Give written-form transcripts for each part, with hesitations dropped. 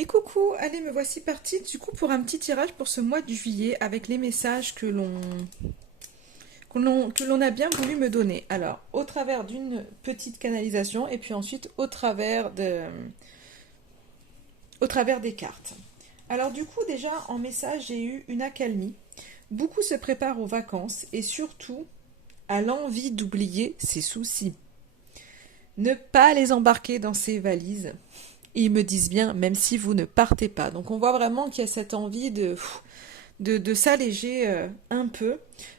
Et coucou, allez, me voici partie du coup pour un petit tirage pour ce mois de juillet avec les messages que l'on a bien voulu me donner. Alors, au travers d'une petite canalisation et puis ensuite au travers des cartes. Alors du coup, déjà en message, j'ai eu une accalmie. Beaucoup se préparent aux vacances et surtout à l'envie d'oublier ses soucis. Ne pas les embarquer dans ses valises. Ils me disent bien, même si vous ne partez pas. Donc on voit vraiment qu'il y a cette envie de s'alléger un peu,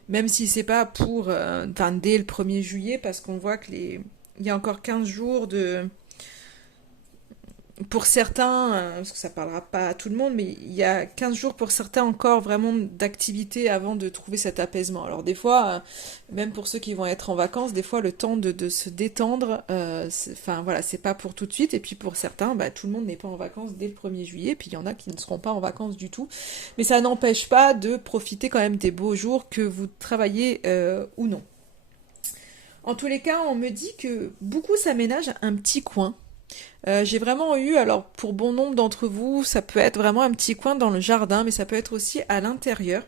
même si c'est pas dès le 1er juillet, parce qu'on voit il y a encore 15 jours pour certains, parce que ça parlera pas à tout le monde, mais il y a 15 jours pour certains encore vraiment d'activité avant de trouver cet apaisement. Alors des fois, même pour ceux qui vont être en vacances, des fois le temps de se détendre, enfin voilà, c'est pas pour tout de suite. Et puis pour certains, bah, tout le monde n'est pas en vacances dès le 1er juillet, puis il y en a qui ne seront pas en vacances du tout. Mais ça n'empêche pas de profiter quand même des beaux jours que vous travaillez ou non. En tous les cas, on me dit que beaucoup s'aménagent un petit coin. J'ai vraiment eu, alors pour bon nombre d'entre vous, ça peut être vraiment un petit coin dans le jardin, mais ça peut être aussi à l'intérieur,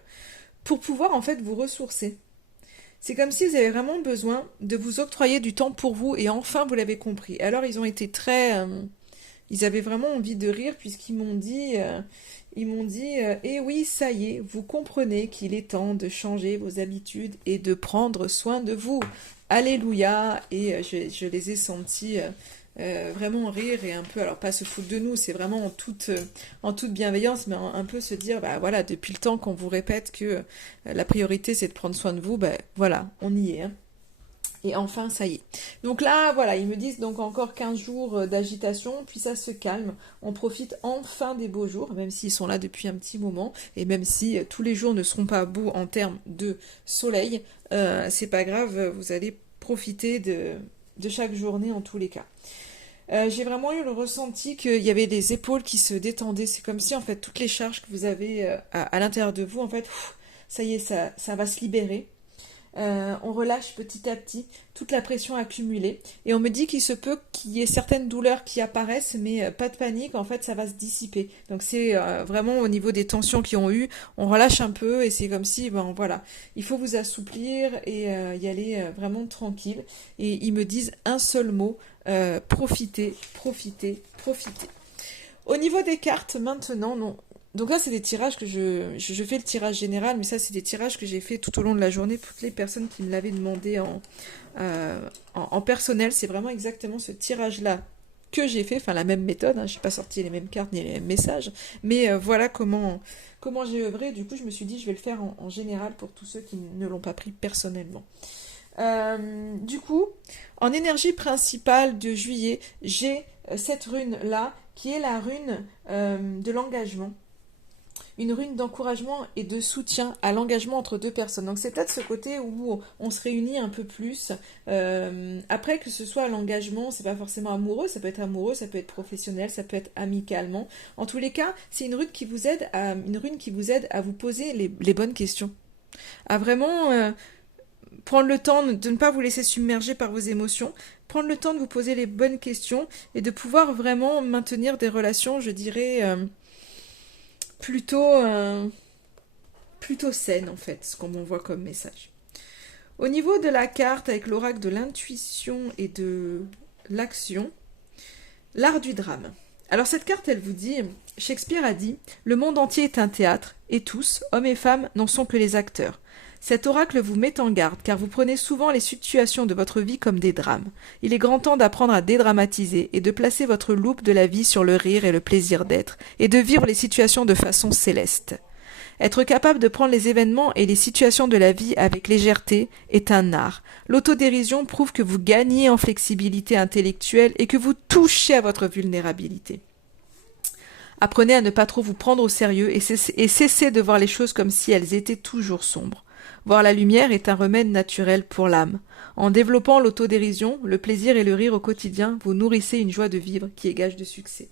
pour pouvoir en fait vous ressourcer. C'est comme si vous avez vraiment besoin de vous octroyer du temps pour vous, et enfin vous l'avez compris. Alors ils ont été ils avaient vraiment envie de rire puisqu'ils m'ont dit, eh oui, ça y est, vous comprenez qu'il est temps de changer vos habitudes et de prendre soin de vous. Alléluia. Et je les ai sentis vraiment rire et un peu, alors pas se foutre de nous, c'est vraiment en toute bienveillance, mais un peu se dire, bah voilà, depuis le temps qu'on vous répète que la priorité c'est de prendre soin de vous, bah voilà, on y est, hein. Et enfin, ça y est. Donc là, voilà, ils me disent donc encore 15 jours d'agitation, puis ça se calme. On profite enfin des beaux jours, même s'ils sont là depuis un petit moment, et même si tous les jours ne seront pas beaux en termes de soleil, c'est pas grave, vous allez profiter de chaque journée en tous les cas. J'ai vraiment eu le ressenti qu'il y avait les épaules qui se détendaient. C'est comme si en fait toutes les charges que vous avez à l'intérieur de vous, en fait, ça y est, ça va se libérer. On relâche petit à petit toute la pression accumulée et on me dit qu'il se peut qu'il y ait certaines douleurs qui apparaissent, mais pas de panique, en fait ça va se dissiper. Donc c'est vraiment au niveau des tensions qui ont eu, on relâche un peu et c'est comme si, ben voilà, il faut vous assouplir et y aller vraiment tranquille. Et ils me disent un seul mot, profitez, profitez, profitez. Au niveau des cartes maintenant, non. Donc là, c'est des tirages que je fais le tirage général, mais ça, c'est des tirages que j'ai fait tout au long de la journée pour toutes les personnes qui me l'avaient demandé en personnel. C'est vraiment exactement ce tirage-là que j'ai fait, enfin la même méthode, hein. Je n'ai pas sorti les mêmes cartes ni les mêmes messages, mais voilà comment j'ai œuvré. Du coup, je me suis dit, je vais le faire en général pour tous ceux qui ne l'ont pas pris personnellement. Du coup, en énergie principale de juillet, j'ai cette rune-là, qui est la rune de l'engagement. Une rune d'encouragement et de soutien à l'engagement entre deux personnes. Donc c'est peut-être ce côté où on se réunit un peu plus. Après, que ce soit l'engagement, c'est pas forcément amoureux, ça peut être professionnel, ça peut être amicalement. En tous les cas, c'est une rune qui vous aide à vous poser les bonnes questions. À vraiment prendre le temps de ne pas vous laisser submerger par vos émotions, prendre le temps de vous poser les bonnes questions et de pouvoir vraiment maintenir des relations, je dirais, plutôt, plutôt saines en fait, ce qu'on m'envoie comme message. Au niveau de la carte avec l'oracle de l'intuition et de l'action, l'art du drame. Alors cette carte, elle vous dit, Shakespeare a dit, le monde entier est un théâtre, et tous, hommes et femmes, n'en sont que les acteurs. Cet oracle vous met en garde, car vous prenez souvent les situations de votre vie comme des drames. Il est grand temps d'apprendre à dédramatiser et de placer votre loupe de la vie sur le rire et le plaisir d'être, et de vivre les situations de façon céleste. Être capable de prendre les événements et les situations de la vie avec légèreté est un art. L'autodérision prouve que vous gagnez en flexibilité intellectuelle et que vous touchez à votre vulnérabilité. Apprenez à ne pas trop vous prendre au sérieux et cessez de voir les choses comme si elles étaient toujours sombres. Voir la lumière est un remède naturel pour l'âme. En développant l'autodérision, le plaisir et le rire au quotidien, vous nourrissez une joie de vivre qui est gage de succès.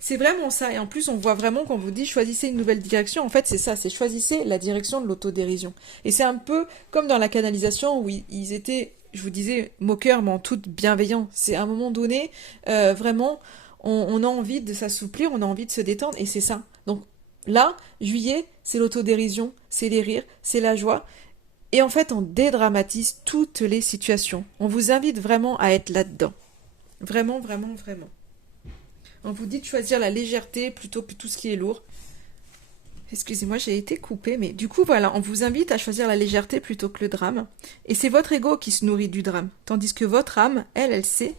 C'est vraiment ça. Et en plus, on voit vraiment qu'on vous dit choisissez une nouvelle direction. En fait, c'est ça, c'est choisissez la direction de l'autodérision. Et c'est un peu comme dans la canalisation où ils étaient, je vous disais, moqueurs, mais en toute bienveillance. C'est à un moment donné, vraiment, on a envie de s'assouplir, on a envie de se détendre, et c'est ça. Donc là, juillet, c'est l'autodérision, c'est les rires, c'est la joie. Et en fait, on dédramatise toutes les situations. On vous invite vraiment à être là-dedans. Vraiment, vraiment, vraiment. On vous dit de choisir la légèreté plutôt que tout ce qui est lourd. Excusez-moi, j'ai été coupée, mais du coup, voilà, on vous invite à choisir la légèreté plutôt que le drame. Et c'est votre ego qui se nourrit du drame. Tandis que votre âme, elle sait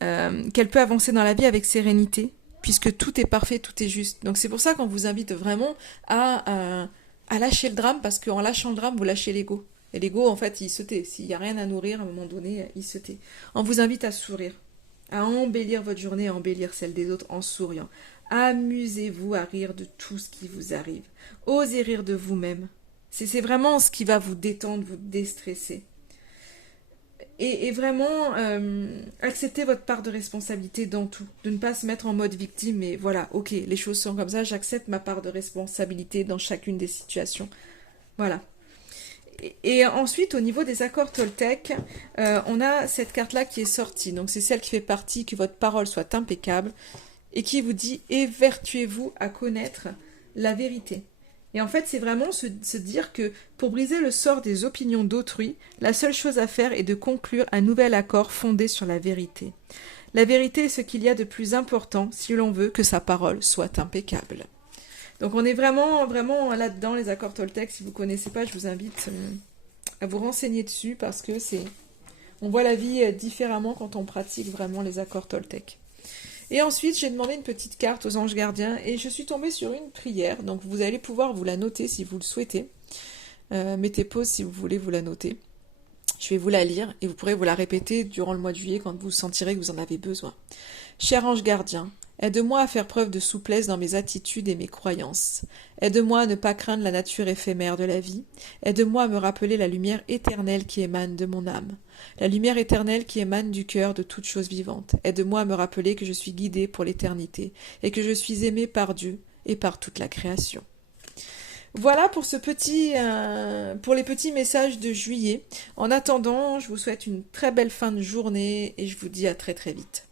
qu'elle peut avancer dans la vie avec sérénité, puisque tout est parfait, tout est juste. Donc c'est pour ça qu'on vous invite vraiment à lâcher le drame, parce qu'en lâchant le drame, vous lâchez l'ego. Et l'ego, en fait, il se tait. S'il n'y a rien à nourrir, à un moment donné, il se tait. On vous invite à sourire, à embellir votre journée, à embellir celle des autres en souriant. Amusez-vous à rire de tout ce qui vous arrive. Osez rire de vous-même. C'est vraiment ce qui va vous détendre, vous déstresser. Et vraiment, accepter votre part de responsabilité dans tout. De ne pas se mettre en mode victime, mais voilà, ok, les choses sont comme ça, j'accepte ma part de responsabilité dans chacune des situations. Voilà. Et ensuite, au niveau des accords Toltec, on a cette carte-là qui est sortie. Donc c'est celle qui fait partie, que votre parole soit impeccable, et qui vous dit « évertuez-vous à connaître la vérité ». Et en fait, c'est vraiment se dire que pour briser le sort des opinions d'autrui, la seule chose à faire est de conclure un nouvel accord fondé sur la vérité. La vérité est ce qu'il y a de plus important si l'on veut que sa parole soit impeccable. Donc on est vraiment, vraiment là-dedans, les accords Toltec. Si vous ne connaissez pas, je vous invite à vous renseigner dessus, parce que on voit la vie différemment quand on pratique vraiment les accords Toltec. Et ensuite, j'ai demandé une petite carte aux anges gardiens et je suis tombée sur une prière. Donc vous allez pouvoir vous la noter si vous le souhaitez. Mettez pause si vous voulez vous la noter. Je vais vous la lire et vous pourrez vous la répéter durant le mois de juillet quand vous sentirez que vous en avez besoin. Cher ange gardien, aide-moi à faire preuve de souplesse dans mes attitudes et mes croyances. Aide-moi à ne pas craindre la nature éphémère de la vie. Aide-moi à me rappeler la lumière éternelle qui émane de mon âme. La lumière éternelle qui émane du cœur de toute chose vivante. Aide-moi à me rappeler que je suis guidée pour l'éternité et que je suis aimée par Dieu et par toute la création. Voilà pour pour les petits messages de juillet. En attendant, je vous souhaite une très belle fin de journée et je vous dis à très très vite.